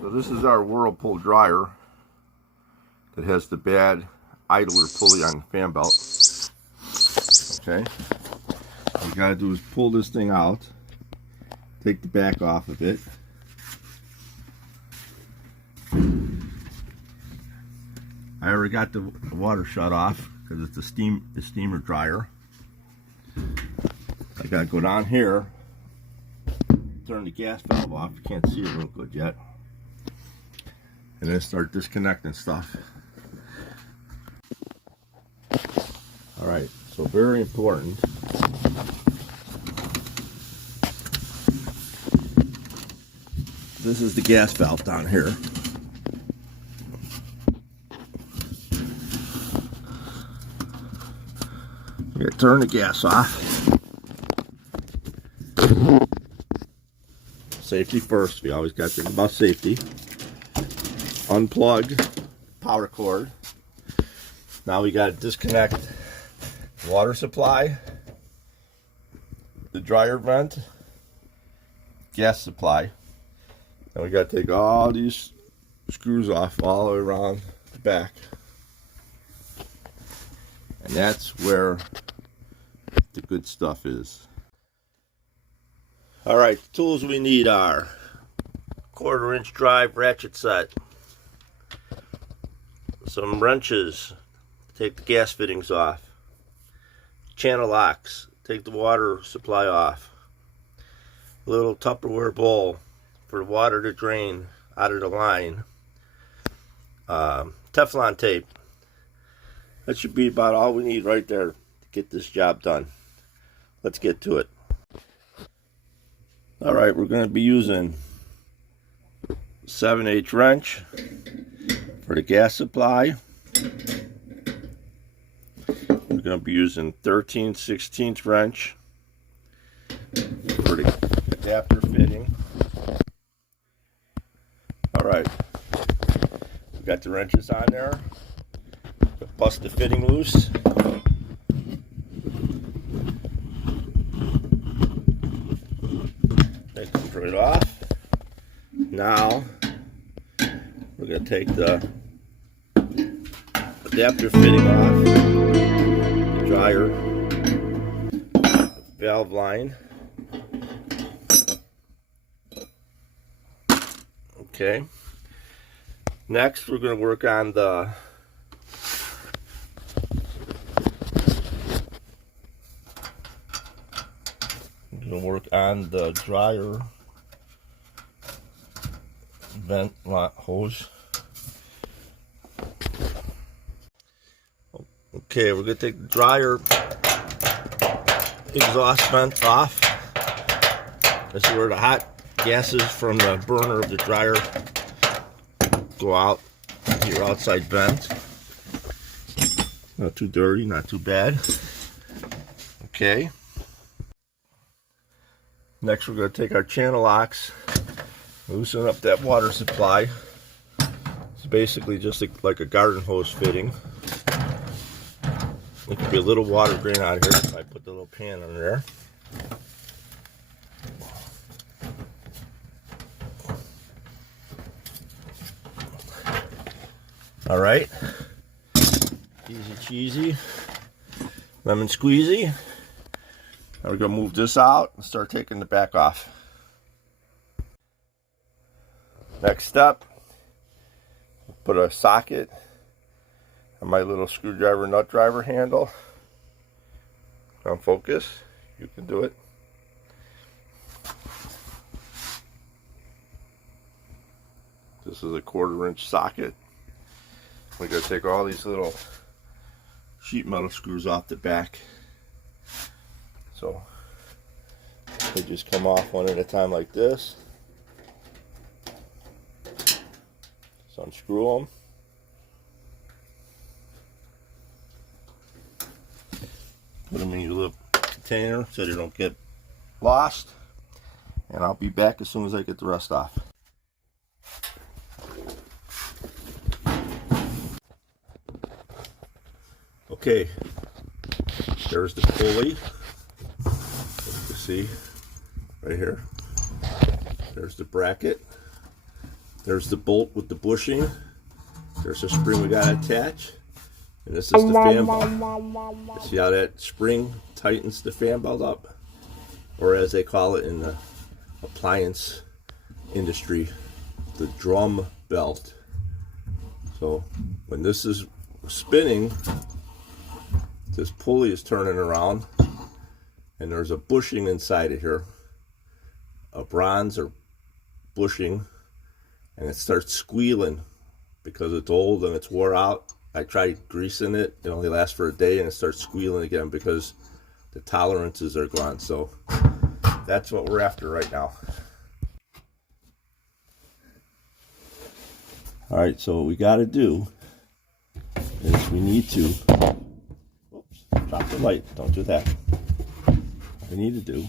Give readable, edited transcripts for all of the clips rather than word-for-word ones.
So this is our Whirlpool dryer that has the bad idler pulley on the fan belt. Okay, all you gotta do is pull this thing out, take the back off of it. I already got the water shut off because it's the steamer dryer. I gotta go down here, turn the gas valve off. You can't see it real good yet. And then start disconnecting stuff. Alright, so very important. This is the gas valve down here. You gotta turn the gas off. Safety first. We always got to think about safety. Unplug power cord. Now we got to disconnect the water supply, the dryer vent, gas supply. And we got to take all these screws off all the way around the back. And that's where the good stuff is. Alright, the tools we need are 1/4 inch drive ratchet set, some wrenches to take the gas fittings off, channel locks, take the water supply off, a little Tupperware bowl for the water to drain out of the line, Teflon tape. That should be about all we need right there to get this job done. Let's get to it. Alright, we're going to be using 7/8 wrench for the gas supply. We're going to be using 13/16 wrench for the adapter fitting. Alright, we got the wrenches on there. Bust the fitting loose. Take them right off. Now we're going to take the adapter fitting off, the dryer valve line. Okay. Next we're going to work on the dryer vent hose. Okay, we're going to take the dryer exhaust vent off. This is where the hot gases from the burner of the dryer go out your outside vent. Not too dirty, not too bad. Okay. Next, we're going to take our channel locks, loosen up that water supply. It's basically just like a garden hose fitting. There could be a little water drain out here if I put the little pan under there. Alright, easy cheesy, lemon squeezy. Now we're going to move this out and start taking the back off. Next step, put a socket on my little screwdriver nut driver handle. On focus, you can do it. This is a 1/4 inch socket. We're going to take all these little sheet metal screws off the back. So they just come off one at a time like this. So unscrew them. Put them in your little container so they don't get lost. And I'll be back as soon as I get the rest off. Okay, there's the pulley. See right here. There's the bracket, There's the bolt with the bushing. There's a spring we got to attach. And this is the fan belt. See how that spring tightens the fan belt up? Or as they call it in the appliance industry, the drum belt. So when this is spinning, this pulley is turning around, and there's a bushing inside of here, a bronze or bushing, and it starts squealing because it's old and it's wore out. I tried greasing it, it only lasts for a day, and it starts squealing again because the tolerances are gone. So that's what we're after right now. All right, so what we got to do is we need to, oops, drop the light, don't do that. What we need to do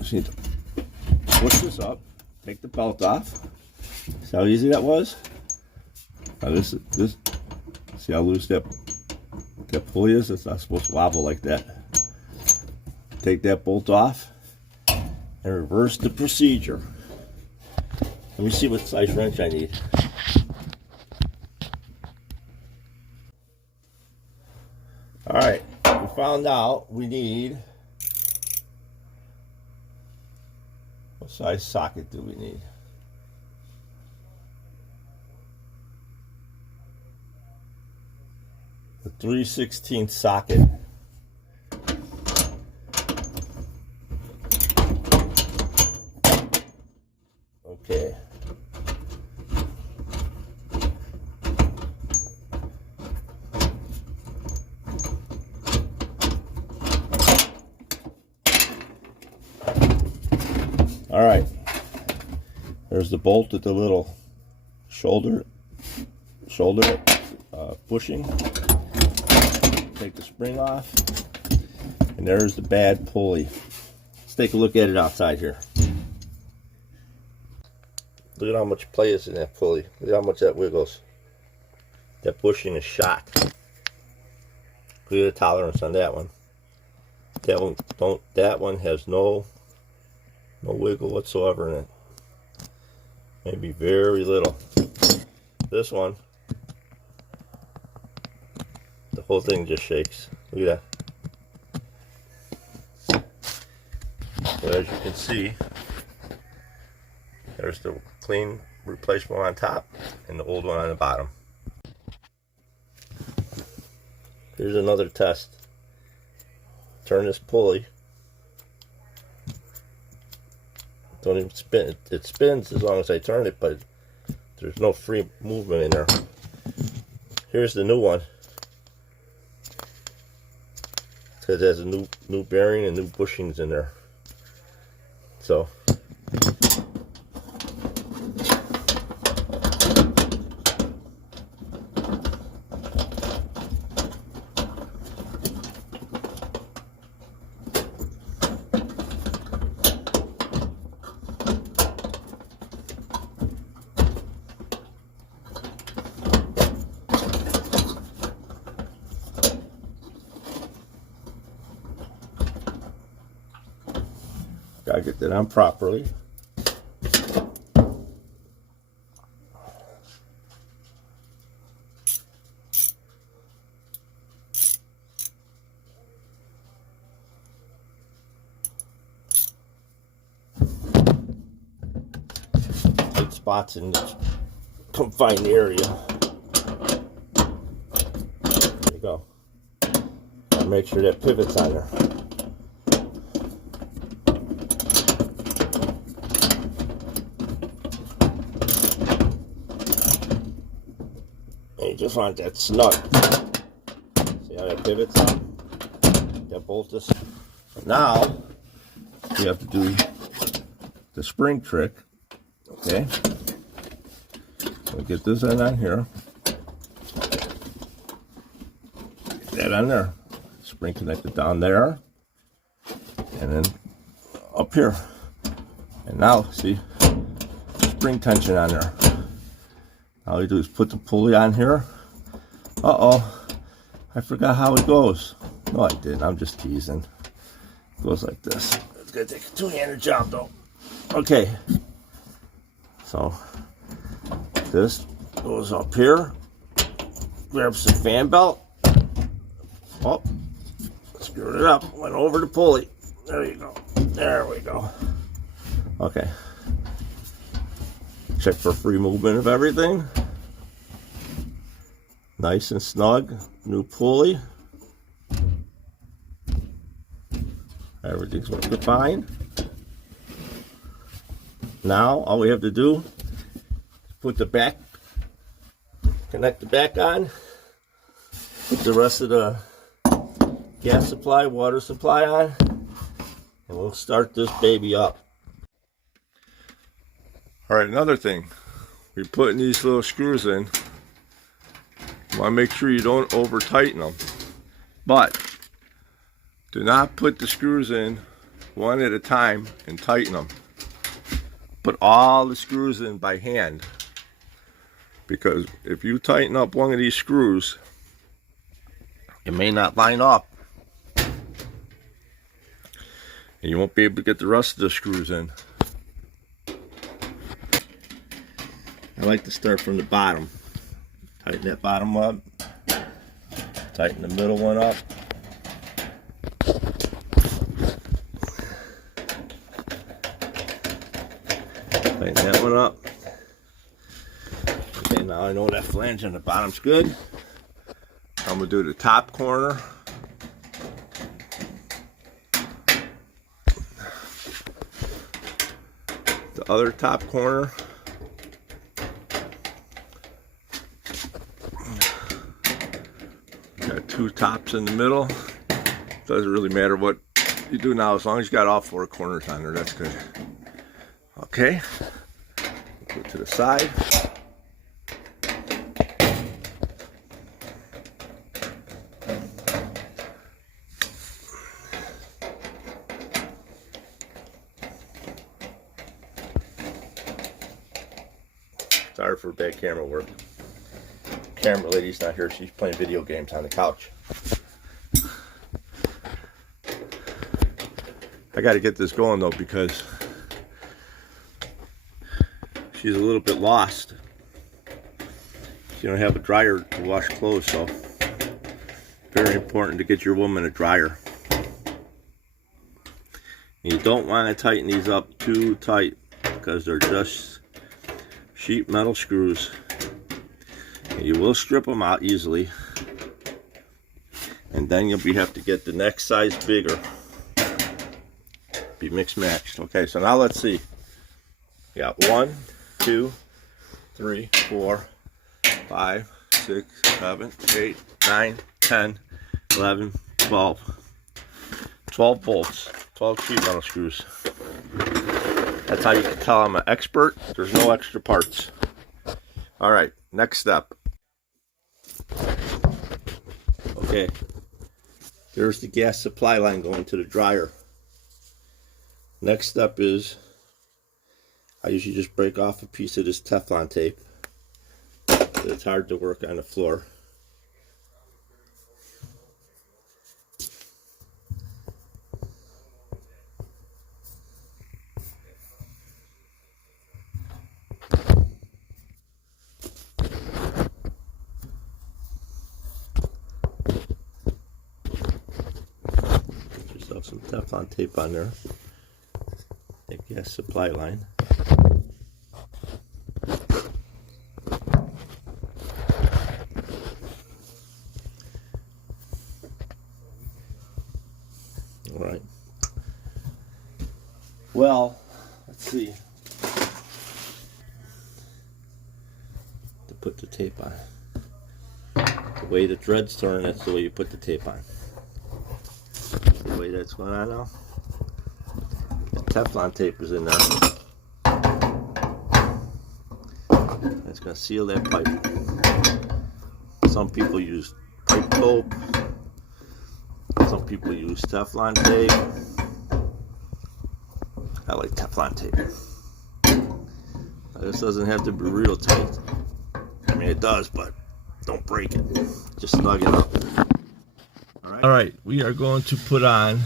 is we need to push this up, take the belt off. See how easy that was? Now this, see how loose that pulley is? It's not supposed to wobble like that. Take that bolt off and reverse the procedure. Let me see what size wrench I need. Alright, we found out we need, what size socket do we need? A 3/16 socket. Okay. All right. There's the bolt at the little shoulder bushing. Take the spring off, and there's the bad pulley. Let's take a look at it outside here. Look at how much play is in that pulley. Look at how much that wiggles. That bushing is shot. Look at the tolerance on that one. That one has no wiggle whatsoever in it. Maybe very little. This one, the whole thing just shakes. Look at that. So as you can see, there's the clean replacement on top and the old one on the bottom. Here's another test. Turn this pulley. Don't even spin. It spins as long as I turn it, but there's no free movement in there. Here's the new one. Because it has a new bearing and new bushings in there. So gotta get that on properly. Take spots in the confined area. There you go. Gotta make sure that pivot's on there. You just want that snug. See how that pivots on? That bolt is. Now you have to do the spring trick. Okay. We'll get this end on here. Get that on there. Spring connected down there. And then up here. And now see spring tension on there. All you do is put the pulley on here. Uh-oh, I forgot how it goes. No, I didn't. I'm just teasing. It goes like this. It's going to take a two-handed job, though. Okay. So, This goes up here. Grab some fan belt. Oh, screwed it up. Went over the pulley. There you go. There we go. Okay. Check for free movement of everything. Nice and snug. New pulley. Everything's working fine. Now all we have to do is put the back, connect the back on, put the rest of the gas supply, water supply on, and we'll start this baby up. All right, another thing, we're putting these little screws in. You want to make sure you don't over tighten them, but do not put the screws in one at a time and tighten them. Put all the screws in by hand, because if you tighten up one of these screws, It may not line up, and you won't be able to get the rest of the screws in. I like to start from the bottom. Tighten that bottom up. Tighten the middle one up. Tighten that one up. Okay, now I know that flange on the bottom's good. I'm going to do the top corner. The other top corner. Got two tops in the middle. Doesn't really matter what you do now, as long as you got all four corners on there, that's good. Okay, go to the side. Sorry for bad camera work. Camera lady's not here. She's playing video games on the couch. I got to get this going though, because She's a little bit lost. She don't have a dryer to wash clothes, so very important to get your woman a dryer. You don't want to tighten these up too tight, because they're just sheet metal screws. And you will strip them out easily, and then you'll have to get the next size bigger. Be mixed matched. Okay, so now let's see. We got 1, 2, 3, 4, 5, 6, 7, 8, 9, 10, 11, 12. 12 bolts, 12 sheet metal screws. That's how you can tell I'm an expert. There's no extra parts. All right, next step. Okay, there's the gas supply line going to the dryer. Next step is, I usually just break off a piece of this Teflon tape. It's hard to work on the floor. Get yourself some Teflon tape on there. The gas supply line. All right. Well, let's see. To put the tape on. The way the threads turn, that's the way you put the tape on. The way that's going on now. Teflon tape is in there. It's going to seal that pipe. Some people use pipe dope. Some people use Teflon tape. I like Teflon tape. This doesn't have to be real tight. I mean, it does, but don't break it. Just snug it up. All right, we are going to put on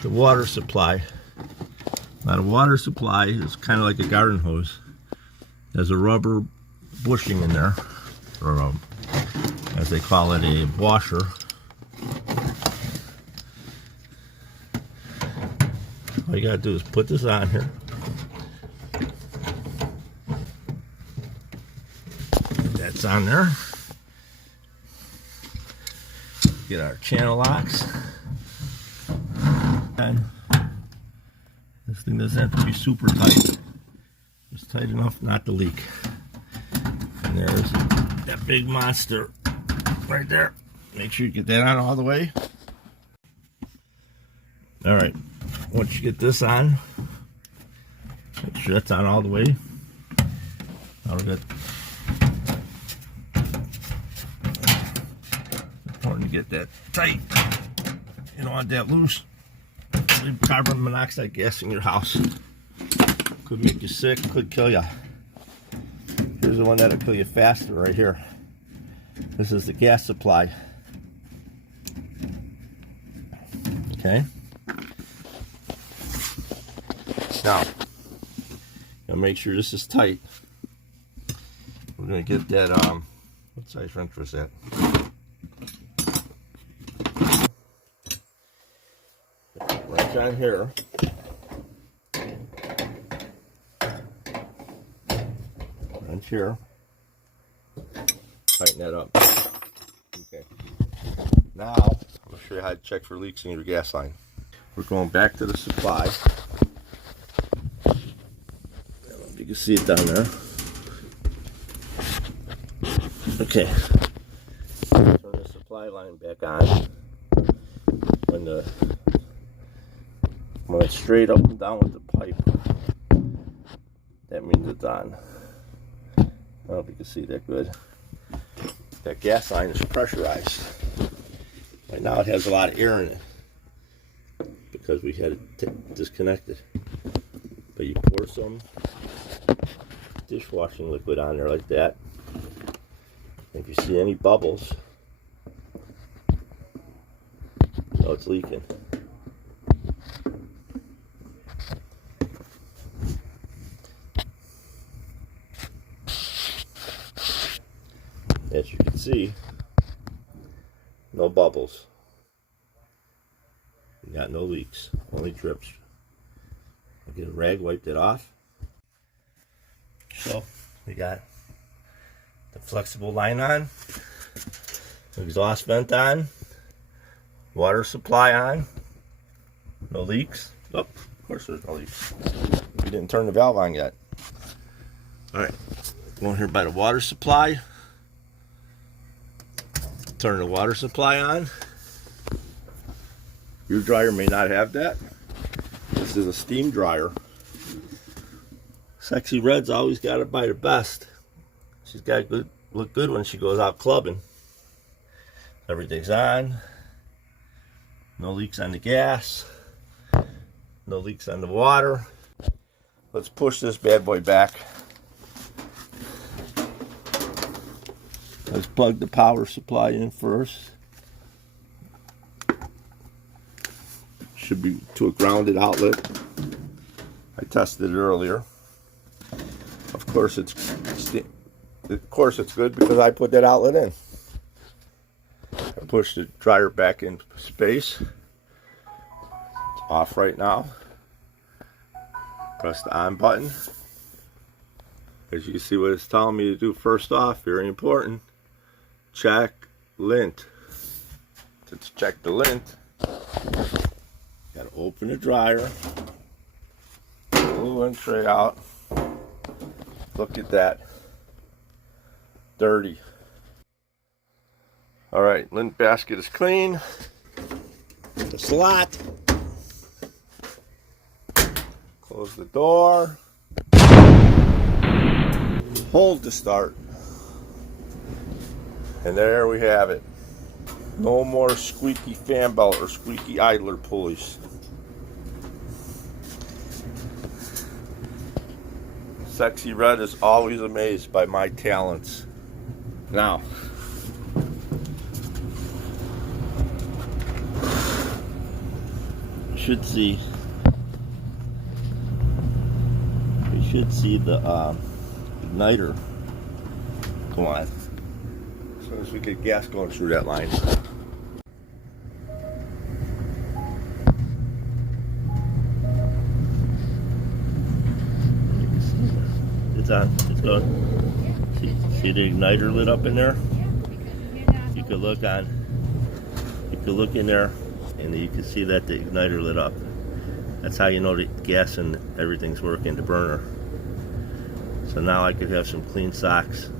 the water supply. Now the water supply is kind of like a garden hose. There's a rubber bushing in there, or as they call it, a washer. All you gotta do is put this on here. That's on there. Get our channel locks. And this thing doesn't have to be super tight. Just tight enough not to leak. And there's that big monster right there. Make sure you get that on all the way. Alright, once you get this on, make sure that's on all the way. Now we got important to get that tight. You don't want that loose. Leave carbon monoxide gas in your house. Could make you sick, could kill you. Here's the one that'll kill you faster right here. This is the gas supply. Okay. Now, gotta make sure this is tight. We're gonna get that, what size wrench was that? Wrench on here. Wrench here. Tighten that up. Okay. Now, I'm gonna show you how to check for leaks in your gas line. We're going back to the supply. You can see it down there. Okay. Turn the supply line back on. When it's straight up and down with the pipe, that means it's on. I don't know if you can see that good. That gas line is pressurized. Right now it has a lot of air in it because we had it disconnected. But you pour some dishwashing liquid on there like that. If you see any bubbles, so it's leaking. As you can see, no bubbles. We got no leaks, only drips. I'll get a rag, wipe it off. So we got the flexible line on, exhaust vent on, water supply on, no leaks. Oh, of course there's no leaks. We didn't turn the valve on yet. Alright, going here by the water supply. Turn the water supply on. Your dryer may not have that. This is a steam dryer. Sexy Red's always got it by the best. She's got to look good when she goes out clubbing. Everything's on. No leaks on the gas. No leaks on the water. Let's push this bad boy back. Let's plug the power supply in first. Should be to a grounded outlet. I tested it earlier. Of course it's good because I put that outlet in. I pushed the dryer back in space. It's off right now. Press the on button. As you can see what it's telling me to do first off, very important. Check lint. Let's check the lint. Gotta open the dryer. Pull one tray out. Look at that. Dirty. Alright, lint basket is clean. The slot. Close the door. Hold to start. And there we have it. No more squeaky fan belt or squeaky idler pulleys. Sexy Red is always amazed by my talents. Now, we should see the igniter go on. As soon as we get gas going through that line. It's on. It's going. See the igniter lit up in there? You could look on. You could look in there, and you can see that the igniter lit up. That's how you know the gas and everything's working, the burner. So now I could have some clean socks